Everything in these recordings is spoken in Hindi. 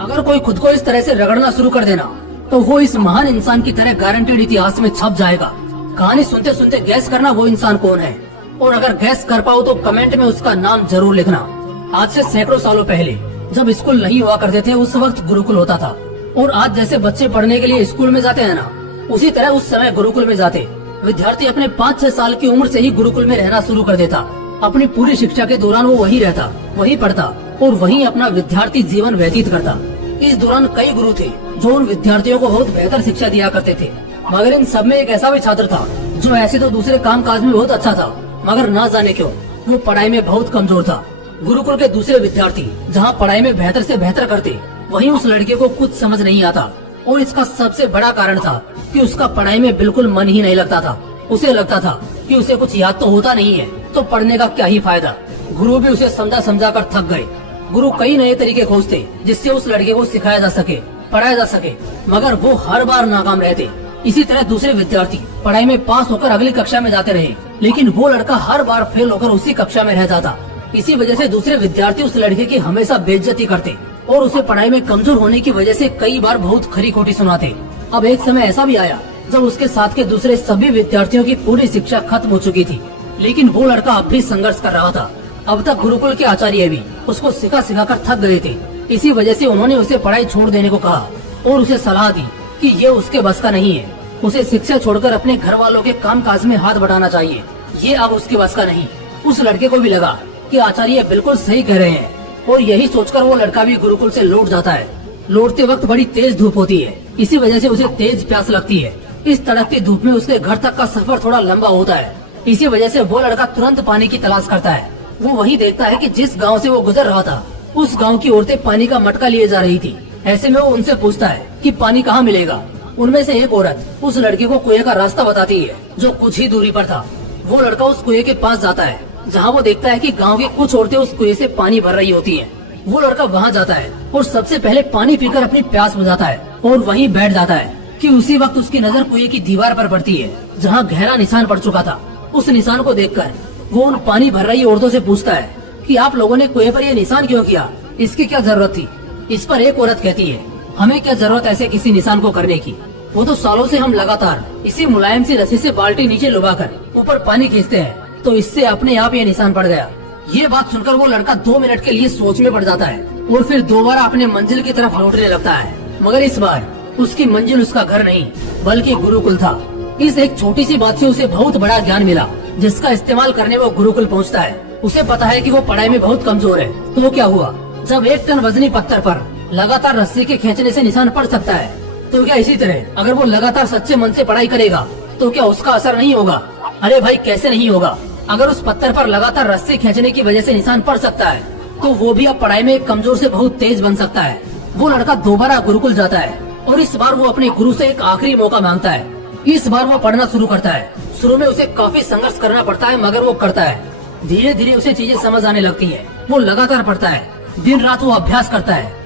अगर कोई खुद को इस तरह से रगड़ना शुरू कर देना तो वो इस महान इंसान की तरह गारंटेड इतिहास में छप जाएगा। कहानी सुनते सुनते गैस करना वो इंसान कौन है, और अगर गैस कर पाओ तो कमेंट में उसका नाम जरूर लिखना। आज से सैकड़ों सालों पहले जब स्कूल नहीं हुआ करते थे उस वक्त गुरुकुल होता था, और आज जैसे बच्चे पढ़ने के लिए स्कूल में जाते हैं ना, उसी तरह उस समय गुरुकुल में जाते। विद्यार्थी अपने 5-6 साल की उम्र से ही गुरुकुल में रहना शुरू कर देता। अपनी पूरी शिक्षा के दौरान वो वही रहता, वही पढ़ता और वही अपना विद्यार्थी जीवन व्यतीत करता। इस दौरान कई गुरु थे जो उन विद्यार्थियों को बहुत बेहतर शिक्षा दिया करते थे, मगर इन सब में एक ऐसा भी छात्र था जो ऐसे तो दूसरे काम काज में बहुत अच्छा था, मगर ना जाने क्यों वो पढ़ाई में बहुत कमजोर था। गुरुकुल के दूसरे विद्यार्थी जहाँ पढ़ाई में बेहतर से बेहतर करते, वहीं उस लड़के को कुछ समझ नहीं आता, और इसका सबसे बड़ा कारण था कि उसका पढ़ाई में बिल्कुल मन ही नहीं लगता था। उसे लगता था कि उसे कुछ याद तो होता नहीं है, तो पढ़ने का क्या ही फायदा। गुरु भी उसे समझा समझा कर थक गए। गुरु कई नए तरीके खोजते जिससे उस लड़के को सिखाया जा सके, पढ़ाया जा सके, मगर वो हर बार नाकाम रहते। इसी तरह दूसरे विद्यार्थी पढ़ाई में पास होकर अगली कक्षा में जाते रहे, लेकिन वो लड़का हर बार फेल होकर उसी कक्षा में रह जाता। इसी वजह से दूसरे विद्यार्थी उस लड़के की हमेशा बेइज्जती करते और उसे पढ़ाई में कमजोर होने की वजह से कई बार बहुत खरी खोटी सुनाते। अब एक समय ऐसा भी आया जब उसके साथ के दूसरे सभी विद्यार्थियों की पूरी शिक्षा खत्म हो चुकी थी, लेकिन वो लड़का अब भी संघर्ष कर रहा था। अब तक गुरुकुल के आचार्य भी उसको सिखा सिखा कर थक गए थे। इसी वजह से उन्होंने उसे पढ़ाई छोड़ देने को कहा और उसे सलाह दी कि ये उसके बस का नहीं है। उसे शिक्षा छोड़कर अपने घर वालों के काम काज में हाथ बटाना चाहिए। ये अब उसके बस का नहीं। उस लड़के को भी लगा कि आचार्य बिल्कुल सही कह रहे हैं, और यही सोचकर वो लड़का भी गुरुकुल से लौट जाता है। लौटते वक्त बड़ी तेज धूप होती है, इसी वजह से उसे तेज प्यास लगती है। इस तड़कती धूप में उसके घर तक का सफर थोड़ा लंबा होता है। इसी वजह से वो लड़का तुरंत पानी की तलाश करता है। वो वही देखता है कि जिस गांव से वो गुजर रहा था, उस गांव की औरतें पानी का मटका लिए जा रही थी। ऐसे में वो उनसे पूछता है कि पानी कहाँ मिलेगा। उनमें से एक औरत उस लड़के को कुएं का रास्ता बताती है जो कुछ ही दूरी पर था। वो लड़का उस कुएं के पास जाता है, जहाँ वो देखता है कि गांव की कुछ औरतें उस कुएं से पानी भर रही होती हैं। वो लड़का वहाँ जाता है और सबसे पहले पानी पीकर अपनी प्यास बुझाता है और वहीं बैठ जाता है कि उसी वक्त उसकी नजर कुएं की दीवार पर पड़ती है, जहाँ गहरा निशान पड़ चुका था। उस निशान को देखकर वो उन पानी भर रही औरतों से पूछता है कि आप लोगों ने कुएं पर ये निशान क्यों किया, इसकी क्या जरूरत थी। इस पर एक औरत कहती है, हमें क्या जरूरत ऐसे किसी निशान को करने की, वो तो सालों से हम लगातार इसी मुलायम सी रस्सी से बाल्टी नीचे लुभाकर ऊपर पानी खींचते हैं, तो इससे अपने आप ये निशान पड़ गया। ये बात सुनकर वो लड़का 2 मिनट के लिए सोच में पड़ जाता है और फिर दोबारा अपने मंजिल की तरफ लौटने लगता है। मगर इस बार उसकी मंजिल उसका घर नहीं बल्कि गुरुकुल था। इस एक छोटी सी बात से उसे बहुत बड़ा ज्ञान मिला, जिसका इस्तेमाल करने वो गुरुकुल पहुंचता है। उसे पता है कि वो पढ़ाई में बहुत कमजोर है। तो क्या हुआ, जब 1 टन वजनी पत्थर पर लगातार रस्सी के खींचने से निशान पड़ सकता है, तो क्या इसी तरह अगर वो लगातार सच्चे मन से पढ़ाई करेगा तो क्या उसका असर नहीं होगा। अरे भाई, कैसे नहीं होगा। अगर उस पत्थर पर लगातार रस्सी खींचने की वजह से निशान पड़ सकता है, तो वो भी अब पढ़ाई में कमजोर से बहुत तेज बन सकता है। वो लड़का दोबारा गुरुकुल जाता है और इस बार वो अपने गुरु से एक आखिरी मौका मांगता है। इस बार वो पढ़ना शुरू करता है। शुरू में उसे काफी संघर्ष करना पड़ता है, मगर वो करता है। धीरे धीरे उसे चीजें समझ आने लगती है। वो लगातार पढ़ता है, दिन रात वो अभ्यास करता है।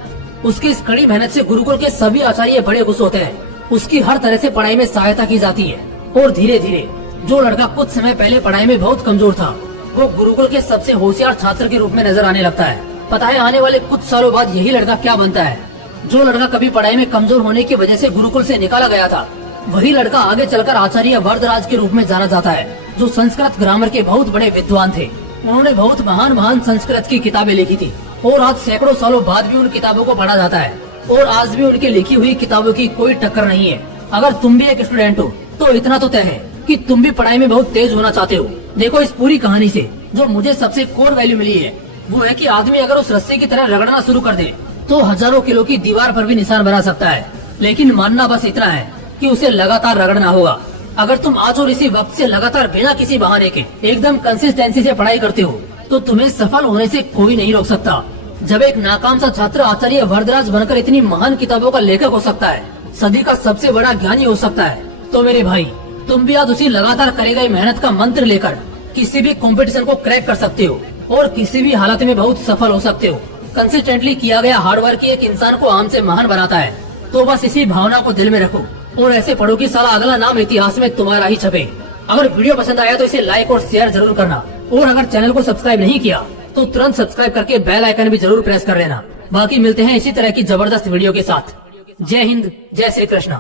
उसकी इस कड़ी मेहनत से गुरुकुल के सभी आचार्य बड़े खुश होते हैं। उसकी हर तरह से पढ़ाई में सहायता की जाती है और धीरे धीरे जो लड़का कुछ समय पहले पढ़ाई में बहुत कमजोर था, वो गुरुकुल के सबसे होशियार छात्र के रूप में नजर आने लगता है। पता है आने वाले कुछ सालों बाद यही लड़का क्या बनता है। जो लड़का कभी पढ़ाई में कमजोर होने की वजह से गुरुकुल से निकाला गया था, वही लड़का आगे चलकर आचार्य वरदराज के रूप में जाना जाता है, जो संस्कृत ग्रामर के बहुत बड़े विद्वान थे। उन्होंने बहुत महान महान संस्कृत की किताबें लिखी थी और आज सैकड़ों सालों बाद भी उन किताबों को पढ़ा जाता है और आज भी उनकी लिखी हुई किताबों की कोई टक्कर नहीं है। अगर तुम भी एक स्टूडेंट हो तो इतना तो तय है कि तुम भी पढ़ाई में बहुत तेज होना चाहते हो। देखो, इस पूरी कहानी से जो मुझे सबसे कोर वैल्यू मिली है वो है कि आदमी अगर उस रस्सी की तरह रगड़ना शुरू कर दे तो हजारों किलो की दीवार पर भी निशान बना सकता है, लेकिन मानना बस इतना है कि उसे लगातार रगड़ना होगा। अगर तुम आज और इसी वक्त से लगातार बिना किसी बहाने के एकदम कंसिस्टेंसी से पढ़ाई करते हो तो तुम्हें सफल होने से कोई नहीं रोक सकता। जब एक नाकाम सा छात्र आचार्य वरदराज बनकर इतनी महान किताबों का लेखक हो सकता है, सदी का सबसे बड़ा ज्ञानी हो सकता है, तो मेरे भाई तुम भी आज उसी लगातार करे गई मेहनत का मंत्र लेकर किसी भी कंपटीशन को क्रैक कर सकते हो और किसी भी हालत में बहुत सफल हो सकते हो। कंसिस्टेंटली किया गया हार्डवर्क एक इंसान को आम से महान बनाता है। तो बस इसी भावना को दिल में रखो और ऐसे पढ़ो कि साला अगला नाम इतिहास में तुम्हारा ही छपे। अगर वीडियो पसंद आया तो इसे लाइक और शेयर जरूर करना, और अगर चैनल को सब्सक्राइब नहीं किया तो तुरंत सब्सक्राइब करके बेल आइकन भी जरूर प्रेस कर लेना। बाकी मिलते हैं इसी तरह की जबरदस्त वीडियो के साथ। जय हिंद, जय श्री कृष्ण।